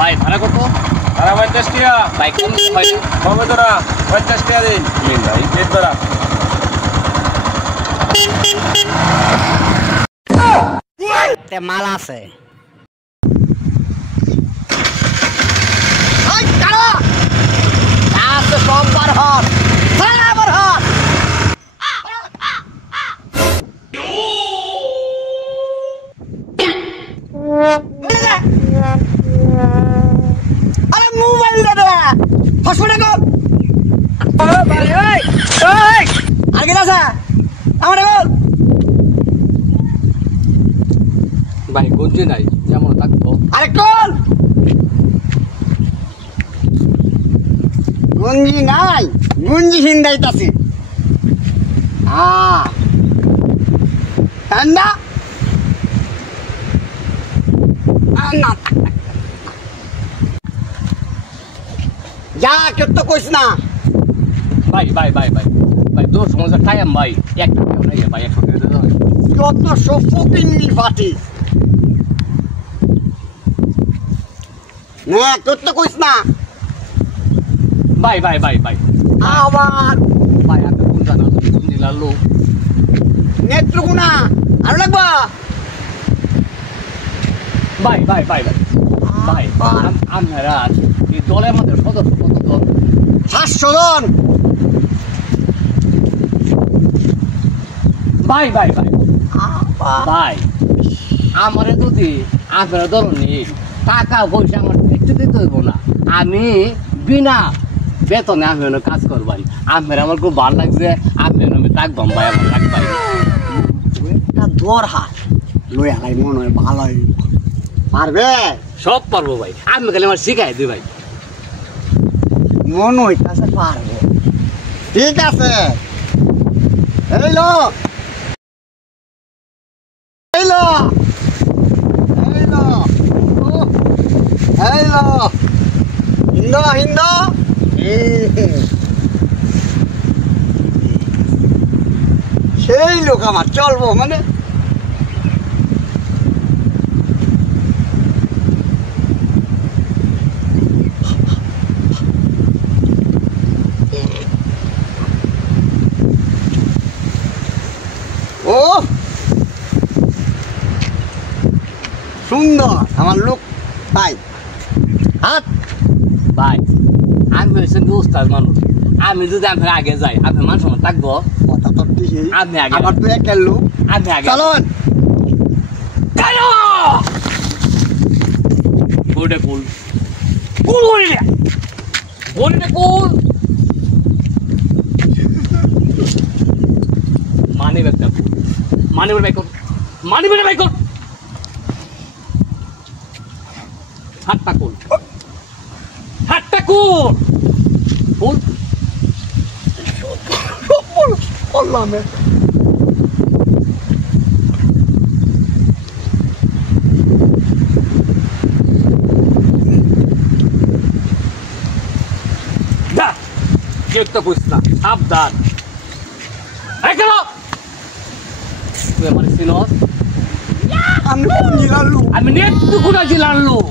ভাই ভাড়া কত? ভাড়া 50 টাকা। ভাই কম হয় না? কমে তো না, 50 টাকা দিন। নিন ভাই। দিন তোরা। মাল আছে সব বার হন বার হন আরে মোবাইল দে হসপিটাল আর কি আছে আমার ভাই গঞ্জি নাই যেমন থাকতো। আরে কল গঞ্জি নাই গঞ্জি হিন্দাইতাছি ঠান্ডা না যা কেউ তো কইস না ভাই ভাই ভাই ভাই ভাই 200 টাকা ভাই একটা কেউ নাই ভাই 100 টাকা দাও। যত সব ফকিন্নি ফাটি না কেউ তো কইস না ভাই ভাই ভাই ভাই আবার ভাই আপনি কোন জায়গা গঞ্জি লালো নেত্রকোনা আর লাগবা ভাই ভাই ভাই ভাই ভাই আমরা এই দলের মধ্যে সদস্য কত দল? 500 জন ভাই ভাই ভাই ভাই আমারে যদি আপনারা ধরুন টাকা পয়সা আমার একটু দিতে হইব না, আমি বিনা বেতনে আমি কাজ করবাই। আপনার আমার খুব ভালো লাগছে, আপনার আমি থাকবাম ভাই, আমার লাগবাই একটা দর হাত লই আলাই মনে হয় ভালো পারবে সব পারবো ভাই, আমি খালি আমার শিখাই দিই ভাই। মনে হইতাছে পারবে ঠিক আছে এইলো এইলো এইলো এইলো হিন্দা হিন্দা সেই লোক আমার চলবো মানে ও সুন্দর আমার লোক ভাই হাত ভাই আমি হয়েছে উস্তাদ মানুষ, আমি যদি আপনার আগে যাই আপনার মান সম্মান থাকবো। কথা তো ঠিকই আপনি আগে আবার তুই একটা লোক আপনি আগে চলুন কেন ওটা কুল কুল বলি না বলি না কুল মানি ব্যাগটা মানি ব্যাগ কর মানি ব্যাগ কর হাতটা কুল হাতটা কুল কুল বললাম দা কেউ তো বুঝ না সাবধান কেন তুই আমার চিনস আমি কোন জেলার লোক আমি নেট টুকুনা জেলার লোক